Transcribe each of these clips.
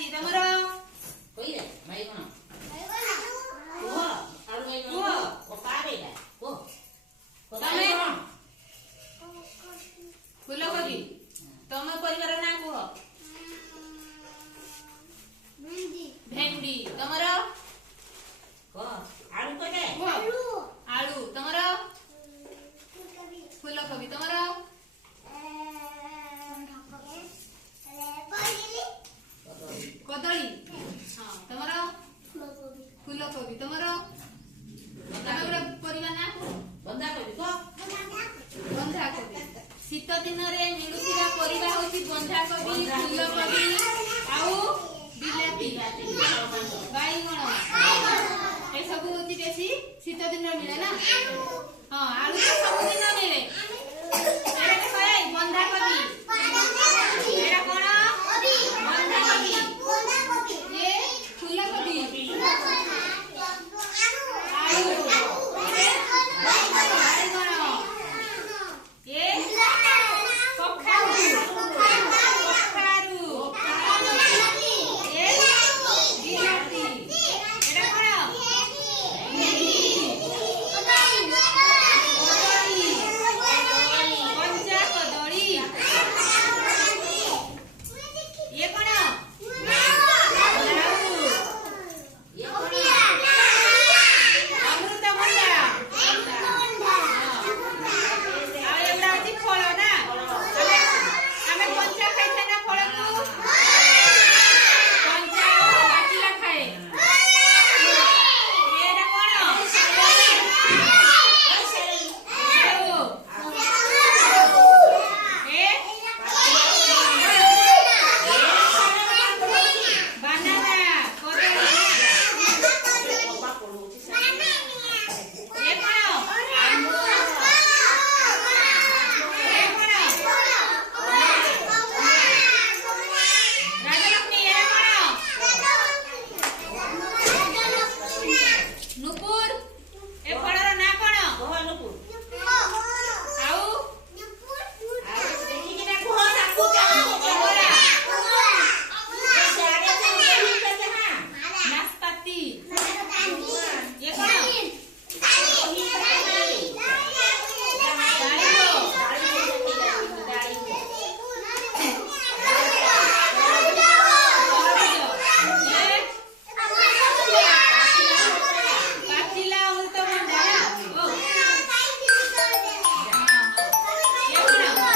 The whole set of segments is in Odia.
ବିଲାତି ତମର କଇରେ ବାଇଗଣ କୁହ ଆଳୁ ବାଇଗଣ କୁହ କାବେଟା କୁହ ତମେ ଫୁଲକୋବି ତମ ପରିବାର ନାଁ କୁହ ଭେଣ୍ଡି ତମର କୁହ ଆଳୁ କଇରେ ଆଳୁ ତମର ଫୁଲକୋବି ତମର କଦଳୀ ହଁ ତମର ଫୁଲକୋବି ତମର ପରିବା ନା ବନ୍ଧାକୋବି କୁହ ବନ୍ଧାକୋବି ଶୀତ ଦିନରେ ମିଳୁଥିବା ପରିବା ହଉଛି ବନ୍ଧାକୋବି ଫୁଲକୋବି ଆଉ ବିଲାତି ବାଇଗଣ ଏସବୁ ହଉଛି ବେଶୀ ଶୀତ ଦିନରେ ମିଳେ ନା ହଁ ଆଳୁ ତ ସବୁଦିନ ମିଳେ ବନ୍ଧାକୋବି ଏଇଟା କଣ ବନ୍ଧାକୋବି ଇଏ ଫୁଲକୋବି ଆଳୁ ବାଇଗଣ ଇଏ କଖାରୁ ଇଏ ବିଲାତି ଏଇଟା କଣ କଞ୍ଚା କଦଳୀ ଇଏ କଣ ଅମୃତଭଣ୍ଡା ଆଉ ଏଗୁଡ଼ା ହଉଛି ଫଳ ନା ଆମେ କଞ୍ଚା ଖାଇଥାଏ ନା ଫଳକୁ କଞ୍ଚା ପାଚିଲା ଖାଏ ଏଇଟା କଣ ବାନାନା କଦଳୀ ଇଏ କଣ ରାଜଲକ୍ଷ୍ମୀ ଇଏ କଣ ନୁପୁର ଏ ଫଳର ନାଁ କଣ କୁହ ନୁପୁର ଆଉ ଦେଖିକିନା କୁହ ତାକୁ କମଳା ଚାହା ନାସପାତି ଇଏ କଣ ପାଚିଲା ଅମୃତଭଣ୍ଡା ଓ ଇଏ କଣ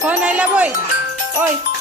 Con này là bôi. Ôi.